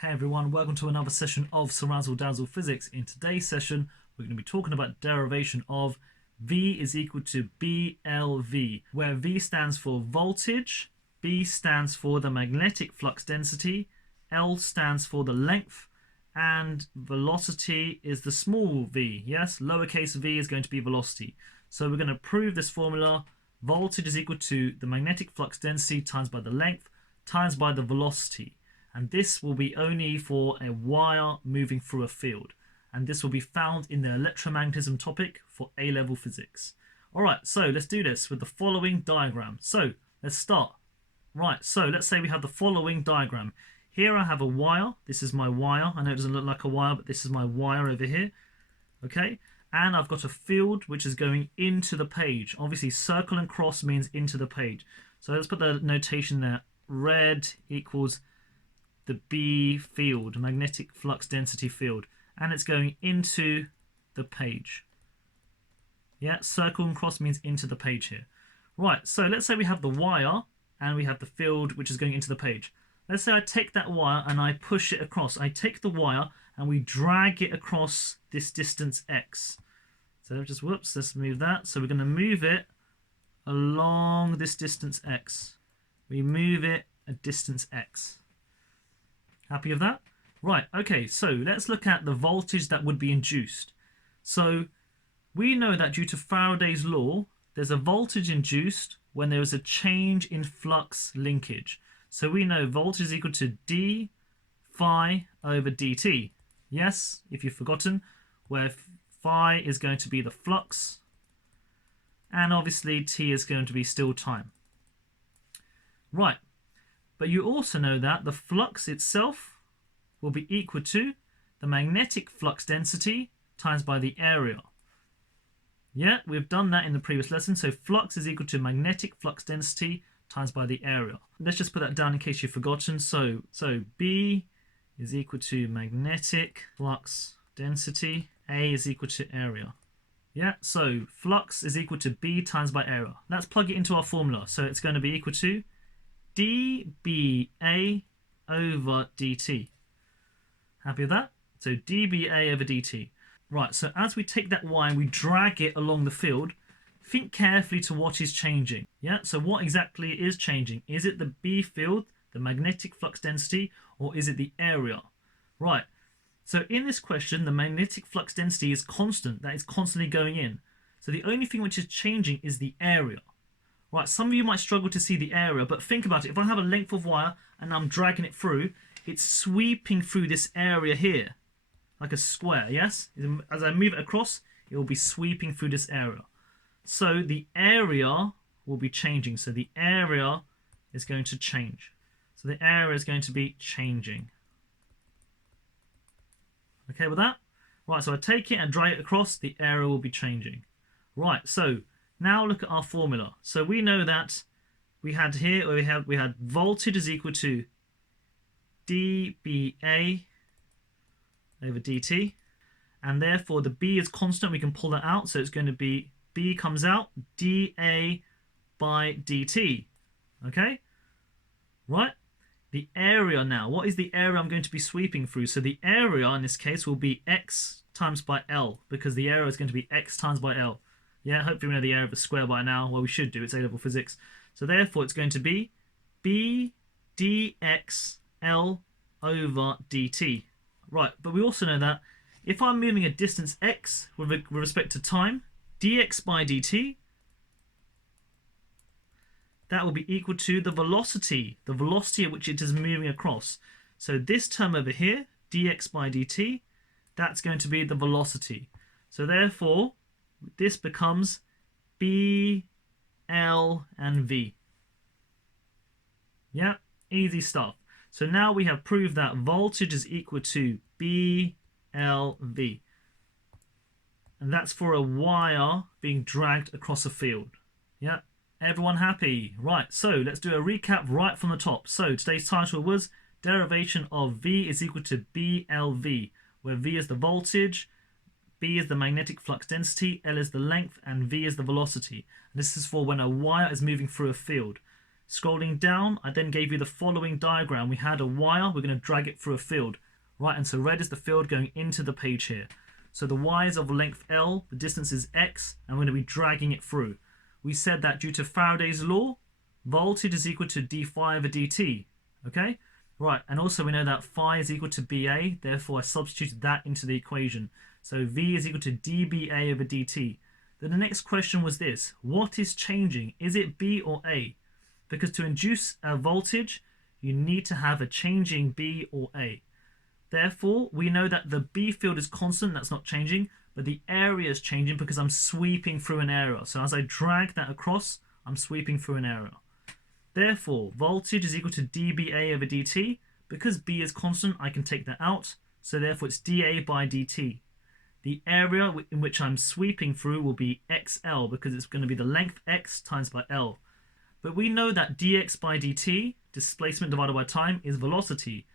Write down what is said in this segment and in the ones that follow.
Hey everyone, welcome to another session of CeerazzleDazzle Physics. In today's session, we're going to be talking about derivation of V is equal to BLv, where V stands for voltage, B stands for the magnetic flux density, L stands for the length, and velocity is the small v. Yes, lowercase v is going to be velocity. So we're going to prove this formula. Voltage is equal to the magnetic flux density times by the length times by the velocity. And this will be only for a wire moving through a field. And this will be found in the electromagnetism topic for A-level physics. Alright, so let's do this with the following diagram. So let's start. Right, so let's say we have the following diagram. Here I have a wire. This is my wire. I know it doesn't look like a wire, but this is my wire over here. Okay, and I've got a field which is going into the page. Obviously, circle and cross means into the page. So let's put the notation there. Red equals the B field, magnetic flux density field, and it's going into the page. Yeah, circle and cross means into the page here. Right, so let's say we have the wire and we have the field which is going into the page. Let's say I take that wire and I push it across. I take the wire and we drag it across this distance x. So let's move that. So we're going to move it along this distance x. We move it a distance x. Happy with that? Right, okay, so let's look at the voltage that would be induced. So we know that due to Faraday's law, there's a voltage induced when there is a change in flux linkage. So we know voltage is equal to d phi over dt. Yes, if you've forgotten, where phi is going to be the flux, and obviously t is going to be still time. Right, but you also know that the flux itself will be equal to the magnetic flux density times by the area. Yeah, we've done that in the previous lesson. So flux is equal to magnetic flux density times by the area. Let's just put that down in case you've forgotten. So B is equal to magnetic flux density. A is equal to area. Yeah, so flux is equal to B times by area. Let's plug it into our formula. So it's going to be equal to dBA over dt. Happy with that? So dBA over dt. Right, so as we take that wire and we drag it along the field, think carefully to what is changing. Yeah, so what exactly is changing? Is it the B field, the magnetic flux density, or is it the area? Right, so in this question, the magnetic flux density is constant. That is constantly going in. So the only thing which is changing is the area. Right, some of you might struggle to see the area, but think about it. If I have a length of wire and I'm dragging it through, it's sweeping through this area here, like a square, yes? As I move it across, it will be sweeping through this area. So the area will be changing. So the area is going to change. So the area is going to be changing. Okay with that? Right, so I take it and drag it across, the area will be changing. Right, so now look at our formula. So we know that we had here, we had voltage is equal to dBA over dt, and therefore the B is constant. We can pull that out, so it's going to be B comes out dA by dt. Okay, right? The area now, what is the area I'm going to be sweeping through? So the area in this case will be x times by L, because the area is going to be x times by L. Yeah, hopefully we know the area of a square by now. Well, we should do. It's A-level physics. So therefore it's going to be B dx L over dt. Right, but we also know that if I'm moving a distance x with respect to time, dx by dt, that will be equal to the velocity at which it is moving across. So this term over here, dx by dt, that's going to be the velocity. So therefore, this becomes B, L, and V. Yeah, easy stuff. So now we have proved that voltage is equal to BLv. And that's for a wire being dragged across a field. Yeah, everyone happy? Right, so let's do a recap right from the top. So today's title was derivation of V is equal to BLv, where V is the voltage, B is the magnetic flux density, L is the length, and V is the velocity. And this is for when a wire is moving through a field. Scrolling down, I then gave you the following diagram. We had a wire, we're going to drag it through a field. Right, and so red is the field going into the page here. So the wire is of length L, the distance is x, and we're going to be dragging it through. We said that due to Faraday's law, voltage is equal to d phi over dt. Okay? Right, and also we know that phi is equal to BA, therefore I substituted that into the equation. So V is equal to dBA over dt. Then the next question was this: what is changing? Is it B or A? Because to induce a voltage, you need to have a changing B or A. Therefore, we know that the B field is constant, that's not changing, but the area is changing because I'm sweeping through an area. So as I drag that across, I'm sweeping through an area. Therefore, voltage is equal to dBA over dt. Because B is constant, I can take that out. So therefore, it's dA by dt. The area in which I'm sweeping through will be XL because it's going to be the length x times by L. But we know that dx by dt, displacement divided by time, is velocity.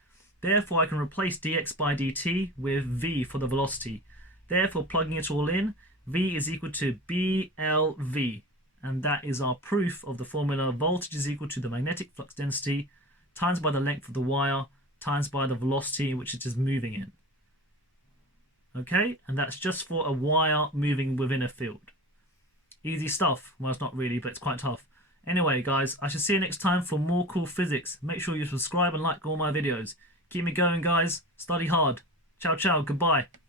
Therefore, I can replace dx by dt with v for the velocity. Therefore, plugging it all in, v is equal to BLv. And that is our proof of the formula: voltage is equal to the magnetic flux density times by the length of the wire times by the velocity in which it is moving in. Okay, and that's just for a wire moving within a field. Easy stuff. Well, it's not really, but it's quite tough. Anyway, guys, I shall see you next time for more cool physics. Make sure you subscribe and like all my videos. Keep me going, guys. Study hard. Ciao, ciao. Goodbye.